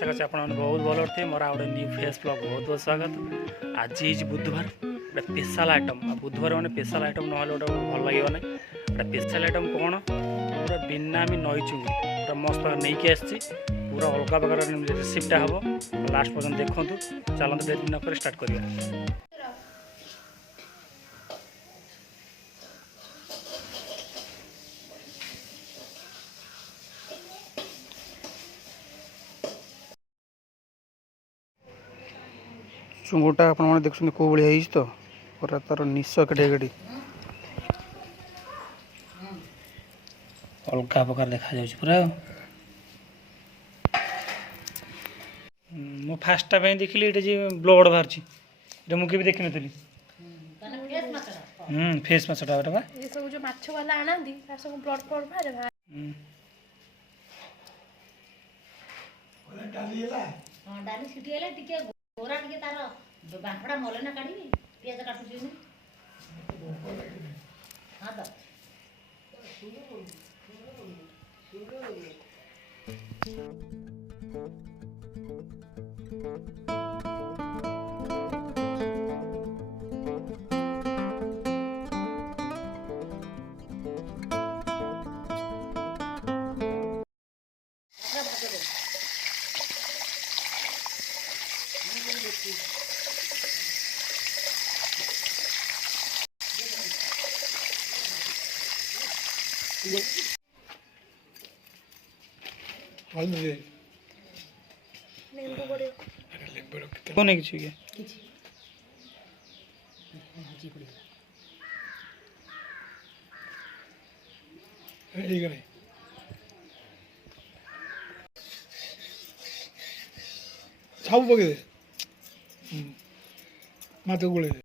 आशा कर बहुत भल थे मोर गोटे न्यू फेस ब्लॉग बहुत बहुत स्वागत। आज बुधवार गोटे स्पेशल आइटम बुधवार मैंने स्पेशल आइटम ना गोटे भल लगे ना गोटे स्पेशल आइटम कौन पूरा बिनामी नई चुंगी पूरा मस्त नहीं कि पूरा अलग प्रकार रेसिपीटा हम लास्ट पर्यटन देखूँ। चलते देरी न कर स्टार्ट करिया। चुंगुटा आप देखते कौ भाई तो पूरा तार निश केटे केटी अलग प्रकार देखा जाऊँ पूरा। मु फास्ट टाइम देखिली ये ब्लड बाहर मुझे भी देखी नी फेस माछटा बा ये सब जो माछ वाला आनांदी तार सब ब्लड ब्लड बाहर भाई डाली हला हां डाली सिटी हला टिके गोरा टिके तार बांकड़ा मोले ना काढी पियाज काटू छी हां तो नींबू बड़े कौन है किसी के रेडी करे छाऊ पके दे माते गोले दे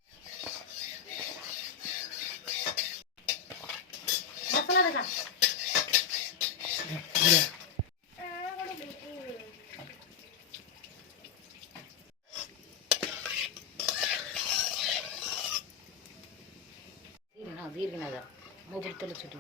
मसाला देखा दीर्घ ना जा मोबर तले छुटी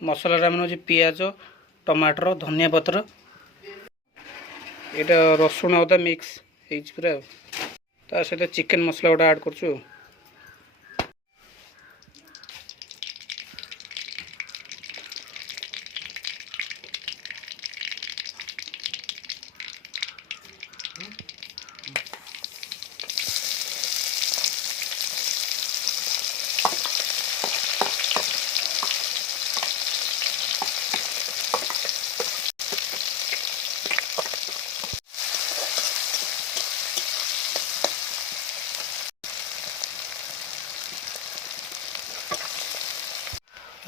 मसला मैंने हूँ पियाज टमाटर धनिया पत्र यहाँ रसुण अदा मिक्स पूरा ता सहित चिकेन मसला गोटे ऐड कर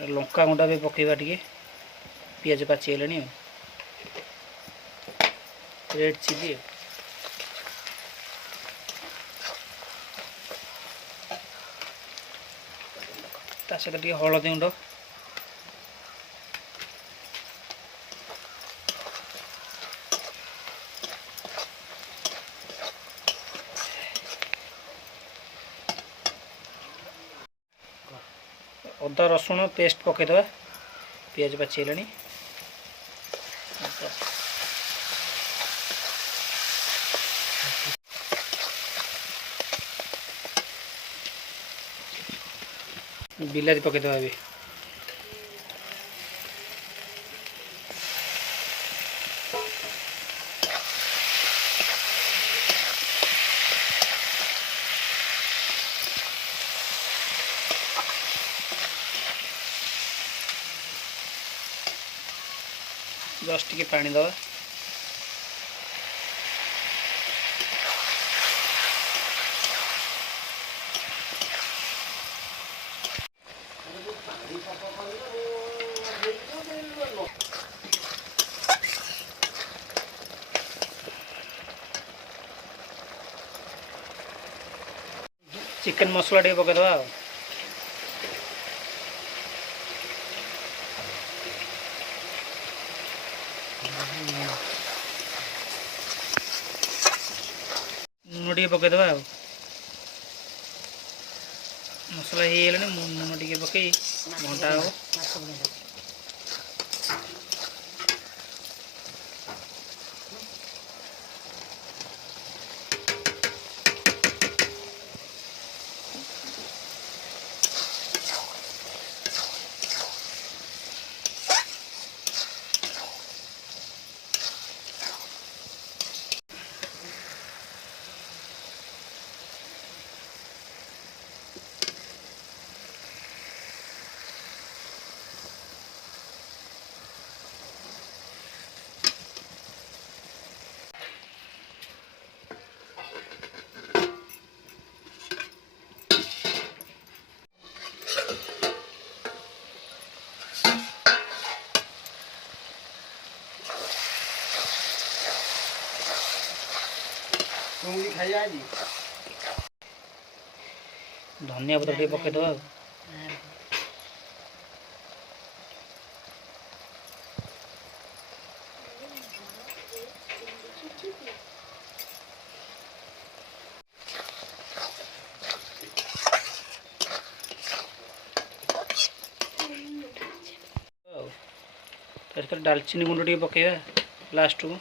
लंका गुंडा भी पकेबा टे पियाज पाचिगलानी रेड चिली ता सहित हलदी गुंड अदा रसुण पेस्ट पकईदे पियाज पाचिगलानी ବିଲାତି ପକେଇଦେବା ଏବେ। ଜଷ୍ଟ ଟିକେ ପାଣି ଦେବା। चिकेन मसला टे पकईदे। लुण टे पकईदे। मसला हो लुण टे पकई घंटा हम। धनिया पत्र टे पकईदे। डालचीनी गुंड टे पकईवा लास्ट को।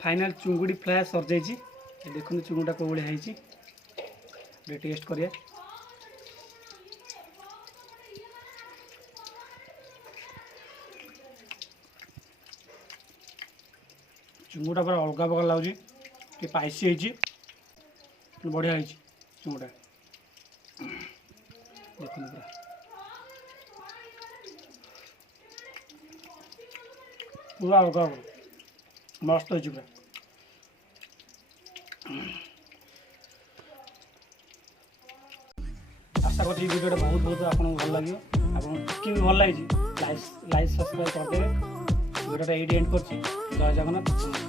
फाइनल चुंगुड़ी फ्राए सर जाइए। देखो चुंगुड़ा कौ भाई टेस्ट करिया। चुंगुड़ा पूरा अलग प्रकार लगुच पाइसी है बढ़िया है चुंगुड़ा। देखो पूरा अलग मस्त हो पूरा। आशा कर वीडियो बहुत बहुत आपको भल लगे। आपको भी भल लगी लाइक सब्सक्राइब करदे। वीडियो ये एंड कर। जय जगन्नाथ।